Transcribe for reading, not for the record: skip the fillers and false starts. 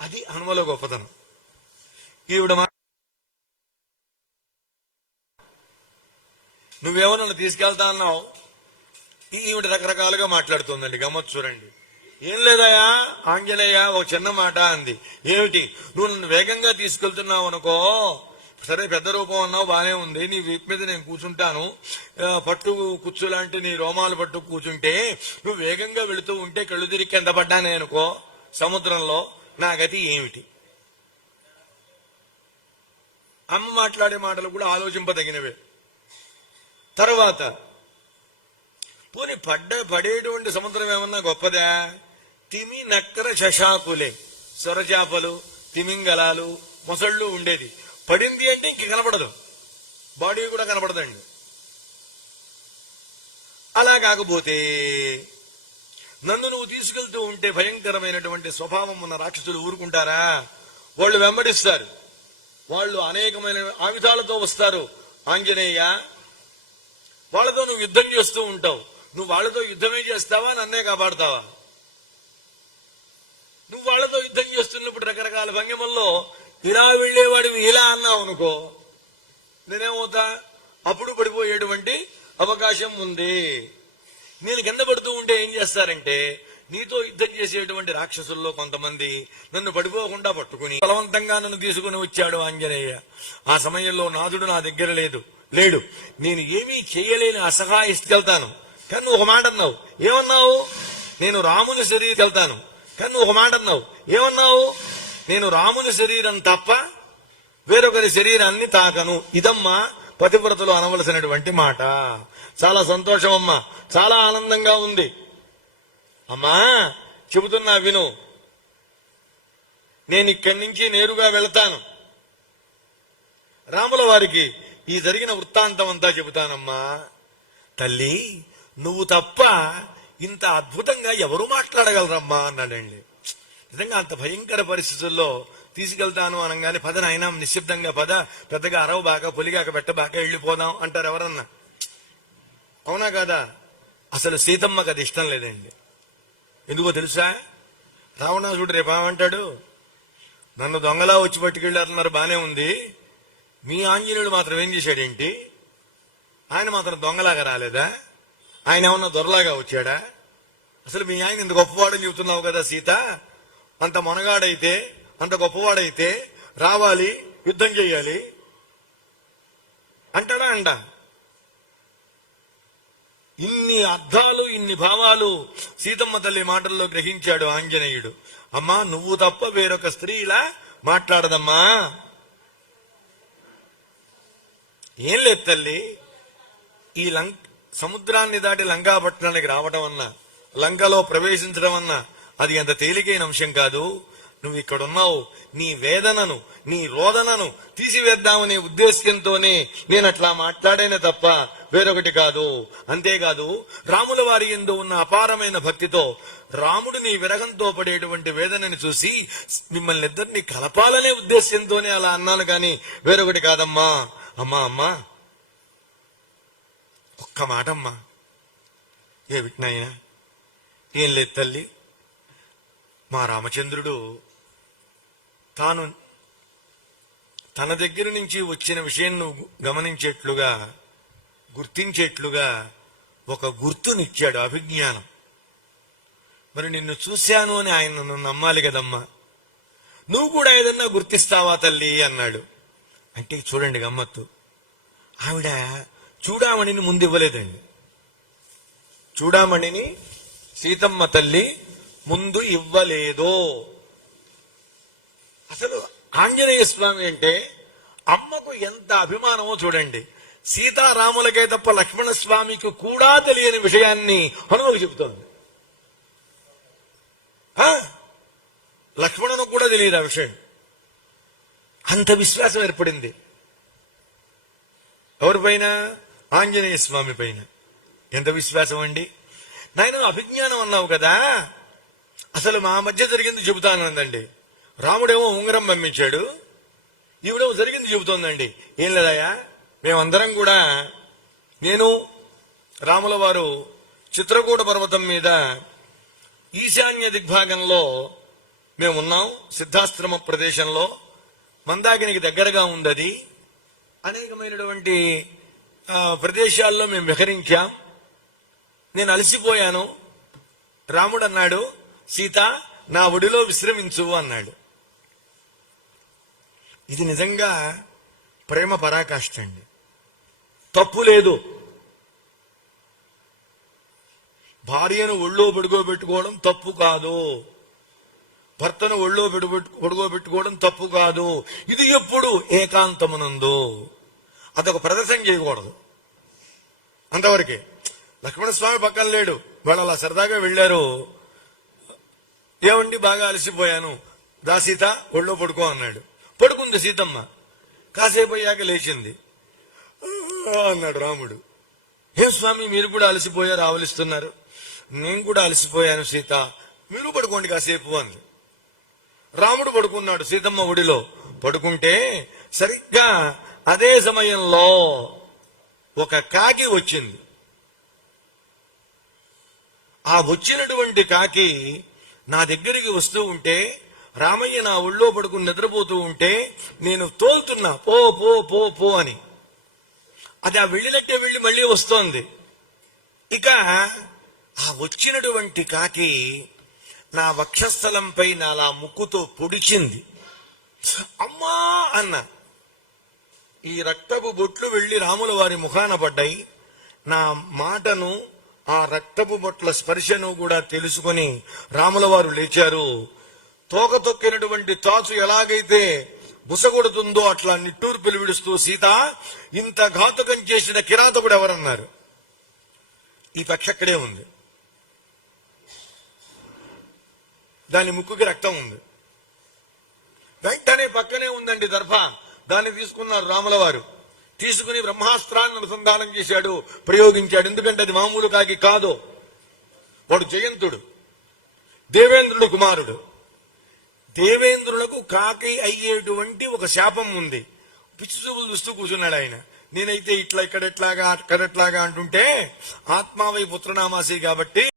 అది హనుమలో గొప్పతనం. ఈవిడ నువ్వేమో నన్ను తీసుకెళ్తా అన్నావు, ఈవిడ రకరకాలుగా మాట్లాడుతుందండి. గమ్మత్తు చూడండి. ఏం లేదయా ఆంజనేయ, ఒక చిన్న మాట అంది. ఏమిటి? నువ్వు నన్ను వేగంగా తీసుకెళ్తున్నావు అనుకో, సరే పెద్ద రూపం అన్నావు, బానే ఉంది, నీ వీపు మీద నేను కూర్చుంటాను, పట్టు కుచ్చు లాంటి నీ రోమాలు పట్టు కూర్చుంటే నువ్వు వేగంగా వెళుతూ ఉంటే కళ్ళు తిరిగి కింద పడ్డానే అనుకో సముద్రంలో, నా గతి ఏమిటి? అమ్మ మాట్లాడే మాటలు కూడా ఆలోచింపదగినవే. తర్వాత పోనీ పడేటువంటి సముద్రం ఏమన్నా గొప్పదా? తిమి నక్కర శశాకులే, సొరచాపలు, తిమింగలాలు, మొసళ్ళు ఉండేది. పడింది అంటే ఇంక కనపడదు, బాడీ కూడా కనపడదండి. అలా కాకపోతే నన్ను నువ్వు తీసుకెళ్తూ ఉంటే భయంకరమైనటువంటి స్వభావం ఉన్న రాక్షసులు ఊరుకుంటారా? వాళ్ళు వెంబడిస్తారు, వాళ్ళు అనేకమైన ఆయుధాలతో వస్తారు. ఆంజనేయ, వాళ్ళతో నువ్వు యుద్ధం చేస్తూ ఉంటావు. నువ్వు వాళ్ళతో యుద్ధమే చేస్తావా, నన్నే కాపాడుతావా? నువ్వు వాళ్ళతో యుద్ధం చేస్తున్నప్పుడు రకరకాల భంగిమల్లో ఇలా వెళ్లేవాడివి ఇలా అన్నావు అనుకో, నేనేమవుతా? అప్పుడు పడిపోయేటువంటి అవకాశం ఉంది. నేను కింద పడుతూ ఉంటే ఏం చేస్తారంటే, నీతో యుద్ధం చేసేటువంటి రాక్షసుల్లో కొంతమంది నన్ను పడిపోకుండా పట్టుకుని బలవంతంగా నన్ను తీసుకుని వచ్చాడు ఆంజనేయ. ఆ సమయంలో నాథుడు నా దగ్గర లేడు, నేను ఏమీ చేయలేని అసహాయ స్థితికెళ్తాను. కానీ నువ్వు ఒక మాట అన్నావు, ఏమన్నావు? నేను రాముని శరీరం వెళ్తాను. కానీ నువ్వు ఒక మాట అన్నావు, ఏమన్నావు? నేను రాముని శరీరం తప్ప వేరొకరి శరీరాన్ని తాకను. ఇదమ్మా పతివ్రతలు అనవలసినటువంటి మాట. చాలా సంతోషం అమ్మా, చాలా ఆనందంగా ఉంది. అమ్మా చెబుతున్నా విను, నేను ఇక్కడి నుంచి నేరుగా వెళ్తాను, రాముల వారికి ఈ జరిగిన వృత్తాంతం అంతా చెబుతానమ్మా. తల్లి, నువ్వు తప్ప ఇంత అద్భుతంగా ఎవరు మాట్లాడగలరమ్మా అన్నాడండి. నిజంగా అంత భయంకర పరిస్థితుల్లో తీసుకెళ్తాను అనగానే, పద నాయనా నిశ్శబ్దంగా పద, పెద్దగా అరవ బాగా పొలిగాక పెట్టబాగా వెళ్ళిపోదాం అంటారు ఎవరన్నా. అవునా కాదా? అసలు సీతమ్మకి అది ఇష్టం లేదండి. ఎందుకో తెలుసా? రావణాసుడు రేపేమంటాడు, నన్ను దొంగలా వచ్చి పట్టుకెళ్ళారన్నారు, బానే ఉంది, మీ ఆంజనేయుడు మాత్రం ఏం చేశాడేంటి? ఆయన మాత్రం దొంగలాగా రాలేదా? ఆయన ఏమన్నా దొరలాగా వచ్చాడా? అసలు మీ ఆయన ఇంత గొప్పవాడని చెబుతున్నావు కదా సీత, అంత మొనగాడైతే అంత గొప్పవాడైతే రావాలి, యుద్ధం చెయ్యాలి అంటాడా? అండ ఇన్ని అర్థాలు, ఇన్ని భావాలు సీతమ్మ తల్లి మాటల్లో గ్రహించాడు ఆంజనేయుడు. అమ్మా, నువ్వు తప్ప వేరొక స్త్రీ ఇలా మాట్లాడదమ్మా. ఏం లేదు తల్లి, ఈ సముద్రాన్ని దాటి లంకాపట్టణానికి రావడం అన్నా, లంకలో ప్రవేశించడం అన్నా అది అంత తేలికైన అంశం కాదు. నువ్వు ఇక్కడున్నావు, నీ వేదనను, నీ రోదనను తీసివేద్దామనే ఉద్దేశ్యంతోనే నేను అట్లా మాట్లాడేనే తప్ప వేరొకటి కాదు. అంతేకాదు, రాముల వారి యందు ఉన్న అపారమైన భక్తితో రాముడు నీ విరహంతో పడేటువంటి వేదనని చూసి మిమ్మల్ని ఇద్దరిని కలపాలనే ఉద్దేశ్యంతోనే అలా అన్నాను గాని వేరొకటి కాదమ్మా. అమ్మా అమ్మా, ఒక్క మాటమ్మా. ఏ విట్నాయనా? ఏం లేదు తల్లి, మా రామచంద్రుడు తాను తన దగ్గర నుంచి వచ్చిన విషయం నువ్వు గమనించేట్లుగా, గుర్తించేట్లుగా ఒక గుర్తునిచ్చాడు, అభిజ్ఞానం. మరి నిన్ను చూశాను అని ఆయన నన్ను నమ్మాలి కదమ్మా, నువ్వు కూడా ఏదన్నా గుర్తిస్తావా తల్లి అన్నాడు. అంటే చూడండి గమ్మత్తు, ఆవిడ చూడామణిని ముందు ఇవ్వలేదండి. చూడామణిని సీతమ్మ తల్లి ముందు ఇవ్వలేదు. అసలు ఆంజనేయ స్వామి అంటే అమ్మకు ఎంత అభిమానమో చూడండి. సీతారాములకే తప్ప లక్ష్మణ స్వామికి కూడా తెలియని విషయాన్ని హనుమకు చెబుతోంది. లక్ష్మణును కూడా తెలియదు ఆ విషయం. అంత విశ్వాసం ఏర్పడింది ఎవరిపైన? ఆంజనేయ స్వామి పైన. ఎంత విశ్వాసం అండి నాయన. అభిజ్ఞానం అన్నావు కదా, అసలు మా మధ్య జరిగింది చెబుతానందండి. రాముడేమో ఉంగరం పంపించాడు, ఈవిడేమో జరిగింది చెబుతోందండి. ఏం లేదయా, మేమందరం కూడా, నేను రాముల వారు చిత్రకూట పర్వతం మీద ఈశాన్య దిగ్భాగంలో మేమున్నాం సిద్ధాశ్రమ ప్రదేశంలో, మందాకినికి దగ్గరగా ఉంది. అనేకమైనటువంటి ప్రదేశాల్లో మేము విహరించాం. నేను అలసిపోయాను. రాముడు అన్నాడు, సీత నా ఒడిలో విశ్రమించు అన్నాడు. ఇది నిజంగా ప్రేమ పరాకాష్ఠ అండి. తప్పు లేదు. భార్యను ఒళ్ళో పడుకోబెట్టుకోవడం తప్పు కాదు, భర్తను ఒళ్ళో పడుకోబెట్టుకోవడం తప్పు కాదు. ఇది ఎప్పుడు ఏకాంతమునందు. అదొక ప్రదర్శన చేయకూడదు, అంతవరకే. లక్ష్మణస్వామి పక్కన లేడు. వాళ్ళు అలా సరదాగా వెళ్ళారు. ఏమండి బాగా అలసిపోయాను, దా సీత ఒళ్ళో పడుకో అన్నాడు. పడుకుంది సీతమ్మ. కాసేపు అయ్యాక లేచింది. అన్నాడు రాముడు, ఏ స్వామి మీరు కూడా అలసిపోయారు, ఆవలిస్తున్నారు. నేను కూడా అలసిపోయాను సీత, మీరు పడుకోండి కాసేపు అంది. రాముడు పడుకున్నాడు సీతమ్మ ఒడిలో. పడుకుంటే సరిగ్గా అదే సమయంలో ఒక కాకి వచ్చింది. ఆ వచ్చినటువంటి కాకి నా దగ్గరికి వస్తూ ఉంటే, రామయ్య నా ఒళ్ళో పడుకుని నిద్రపోతూ ఉంటే నేను తోలుతున్నా పో పో పో పో అని. అది ఆ వెళ్ళినట్టే వెళ్ళి మళ్ళీ వస్తోంది. ఇక ఆ వచ్చినటువంటి కాకి నా వక్షస్థలంపై నాలా ముక్కుతో పొడిచింది. అమ్మా అన్న. ఈ రక్తపు బొట్లు వెళ్లి రాముల వారి ముఖాన పడ్డాయి. నా మాటను, ఆ రక్తపు బొట్ల స్పర్శను కూడా తెలుసుకుని రాముల వారు లేచారు. తోక తొక్కినటువంటి తాచు ఎలాగైతే బుసగొడుతుందో అట్లా నిట్టూరు పిలువిడుస్తూ, సీత ఇంత ఘాతుకం చేసిన కిరాతకుడు ఎవరన్నారు? ఈ పక్షి అక్కడే ఉంది. దాని ముక్కుకి రక్తం ఉంది. వెంటనే పక్కనే ఉందండి దర్భ. దాన్ని తీసుకున్నారు రాముల వారు. తీసుకుని బ్రహ్మాస్త్రాన్ని అనుసంధానం చేశాడు, ప్రయోగించాడు. ఎందుకంటే అది మామూలు కాకి కాదు. వాడు జయంతుడు, దేవేంద్రుడు కుమారుడు. దేవేంద్రులకు కాకి అయ్యేటువంటి ఒక శాపం ఉంది. పిచ్చి చూపులు చూస్తూ కూర్చున్నాడు ఆయన. నేనైతే ఇట్లా ఇక్కడెట్లాగా అక్కడెట్లాగా అంటుంటే ఆత్మావై పుత్రనామాసి కాబట్టి